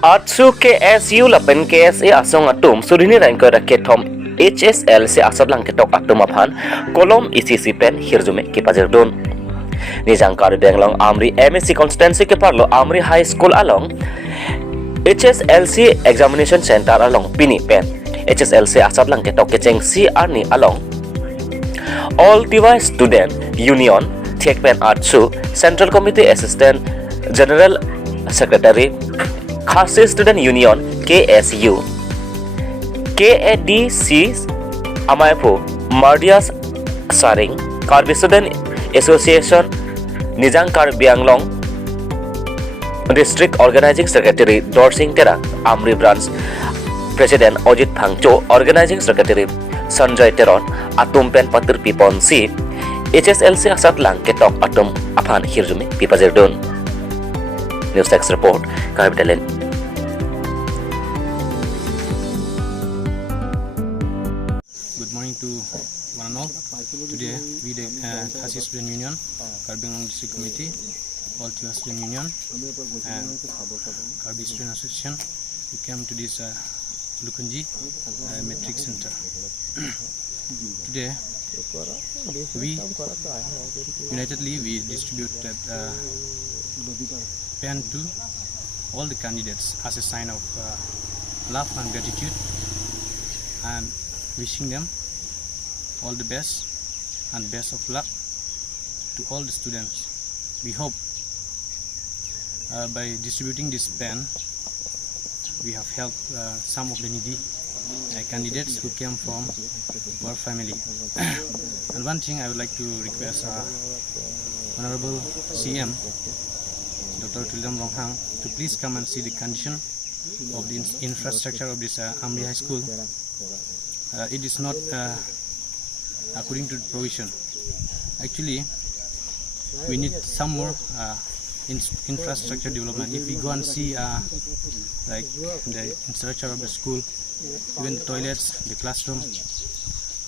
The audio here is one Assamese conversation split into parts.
ATSU KSU lapen KSA asong atum sudini rangko ketom HSLC asatlang ketok atum aphan kolom isi pen hirjume pajir don nijang kar benglong amri MSc constituency ke parlo amri high school along HSLC examination center along pini pen HSLC asatlang ketok chelangsi arni along all device student union take pen ATSU central committee assistant general secretary KSA Student Union KSU KADC Amaipo Mardias Saring Karbi Student Association Nijang Karbi Anglong District Organizing Secretary Dorsing Tera Amri Branch President Ojit Phangcho Organizing Secretary Sanjay Teron Atum Pen Patur Pipon C HSLC asatlang ketok atum aphan hirjume pajir don News Text Report Karbi Good morning to one and all. Today, we the KSA Student Union, Karbi District Committee, all to Student Union, and Karbi Student Association, we came to this Lukunji Metric Center. Today, we unitedly we distributed pen to all the candidates as a sign of love and gratitude, and wishing them all the best and best of luck to all the students. We hope by distributing this pen we have helped some of the needy candidates who came from our family. And one thing I would like to request Honorable CM Dr. Tuldam Longhang to please come and see the condition of the infrastructure of this Amri High School. It is not according to the provision. Actually, we need some more infrastructure development. If we go and see like the infrastructure of the school, even the toilets, the classroom,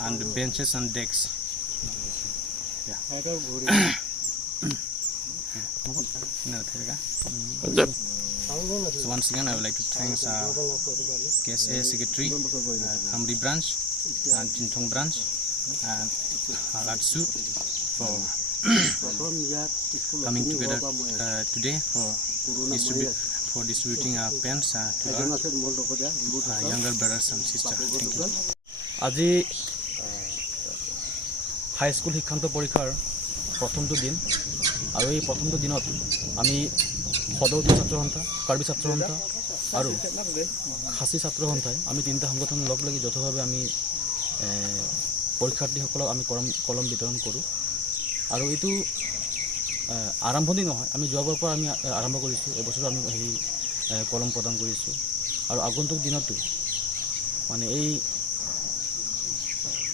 and the benches and desks. Yeah. So once again, I would like to thank KSA Secretary, Amri Branch and Chintong Branch and ATSU for coming together today for distributing pens to our younger brothers and sisters. Thank you. আজি হাই স্কুল শিক্ষান্ত পৰীক্ষাৰ প্ৰথমটো দিন আৰু এই প্ৰথমটো দিনত আমি সদৌতি ছাত্ৰ সন্থা কাৰ্বি ছাত্ৰ সন্থা আৰু খাচী ছাত্ৰ সন্থাই আমি তিনিটা সংগঠন লগ লাগি যথভাৱে আমি পৰীক্ষাৰ্থীসকলক আমি কলম বিতৰণ কৰোঁ আৰু এইটো আৰম্ভণি নহয় আমি যোৱাবাৰৰ পৰা আমি আৰম্ভ কৰিছোঁ এবছৰ আমি সেই কলম প্ৰদান কৰিছোঁ আৰু আগন্তুক দিনতো মানে এই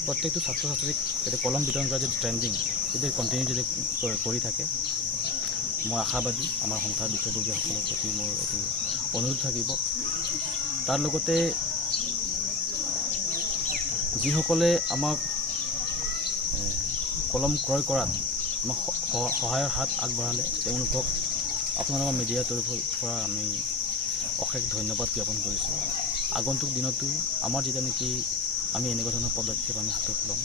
প্ৰত্যেকটো ছাত্ৰ ছাত্ৰীক যাতে কলম বিতৰণ কৰা যদি ট্ৰেণ্ডিং যদি কণ্টিনিউ যদি কৰি থাকে মই আশাবাদী আমাৰ সংস্থাৰ বিষয়ববীয়াসকলৰ প্ৰতি মোৰ এইটো অনুৰোধ থাকিব তাৰ লগতে যিসকলে আমাক কলম ক্ৰয় কৰাত আমাক সহায়ৰ হাত আগবঢ়ালে তেওঁলোকক আপোনালোকৰ মিডিয়াৰ তৰফৰ পৰা আমি অশেষ ধন্যবাদ জ্ঞাপন কৰিছোঁ আগন্তুক দিনতো আমাৰ যেতিয়া নেকি আমি এনেকুৱা ধৰণৰ পদক্ষেপ আমি হাতত ল'ম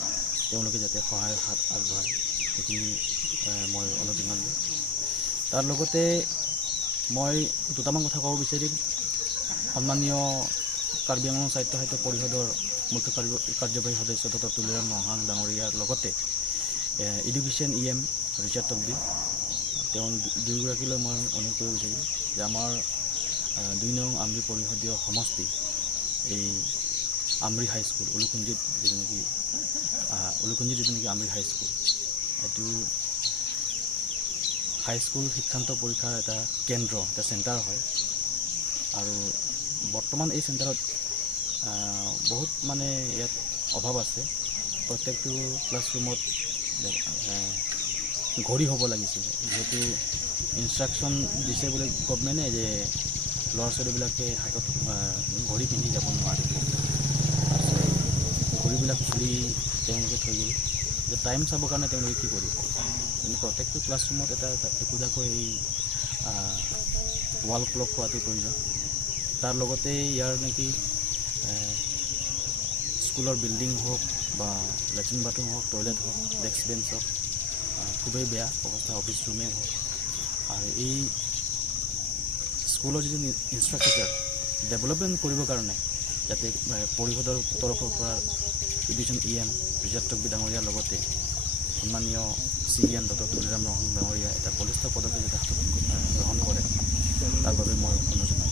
তেওঁলোকে যাতে সহায়ৰ হাত আগবঢ়ায় সেইখিনি মই অনুৰোধ জনালোঁ তাৰ লগতে মই দুটামান কথা ক'ব বিচাৰিম সন্মানীয় কাৰ্বি আংলং সাহিত্য পৰিষদৰ মুখ্য কাৰ্যবাহী সদস্য ডক্টৰ তুলৰাম মহাং ডাঙৰীয়াৰ লগতে এডুকেশ্যন EM ৰিচাৰ্ড তকবি তেওঁ দুয়োগৰাকীলৈ মই অনুৰোধ কৰিব বিচাৰিম যে আমাৰ 2 নং আমৰি পৰিষদীয় সমষ্টি এই আমৰি হাই স্কুল উলুকুঞ্জিত যিটো নেকি আমৰি হাই স্কুল এইটো হাই স্কুল শিক্ষান্ত পৰীক্ষাৰ এটা কেন্দ্ৰ এটা চেণ্টাৰ হয় আৰু বৰ্তমান এই চেণ্টাৰত বহুত মানে ইয়াত অভাৱ আছে প্ৰত্যেকটো ক্লাছৰুমত ঘড়ী হ'ব লাগিছিল যেহেতু ইনষ্ট্ৰাকশ্যন দিছে বোলে গভৰ্ণমেণ্টে যে ল'ৰা ছোৱালীবিলাকে হাতত ঘড়ী পিন্ধি যাব নোৱাৰিব ঘড়ীবিলাক খুলি তেওঁলোকে থৈ গ'ল যে টাইম চাবৰ কাৰণে তেওঁলোকে কি কৰিব কিন্তু প্ৰত্যেকটো ক্লাছৰুমত এটা একোটাকৈ এই ৱাল ক্লক হোৱাটো প্ৰয়োজন তাৰ লগতে ইয়াৰ নেকি স্কুলৰ বিল্ডিং হওক বা লেট্ৰিন বাথৰুম হওক, টয়লেট হওক, ডেস্ক বেঞ্চ হওক, খুবেই বেয়া অৱস্থা, অফিচ ৰুমেই হওক। আৰু এই স্কুলৰ যিটো ইনফ্ৰাষ্ট্ৰাকচাৰ ডেভেলপমেণ্ট কৰিবৰ কাৰণে যাতে পৰিষদৰ তৰফৰ পৰা এডিশ্যন EM ৰিজাৰ্ভ টকবি ডাঙৰীয়াৰ লগতে সন্মানীয় CN ডক্টৰ তুলিৰাম ৰহন ডাঙৰীয়া এটা বলিষ্ঠ পদক্ষেপ যাতে হাতত গ্ৰহণ কৰে, তাৰ বাবে মই অনুৰোধ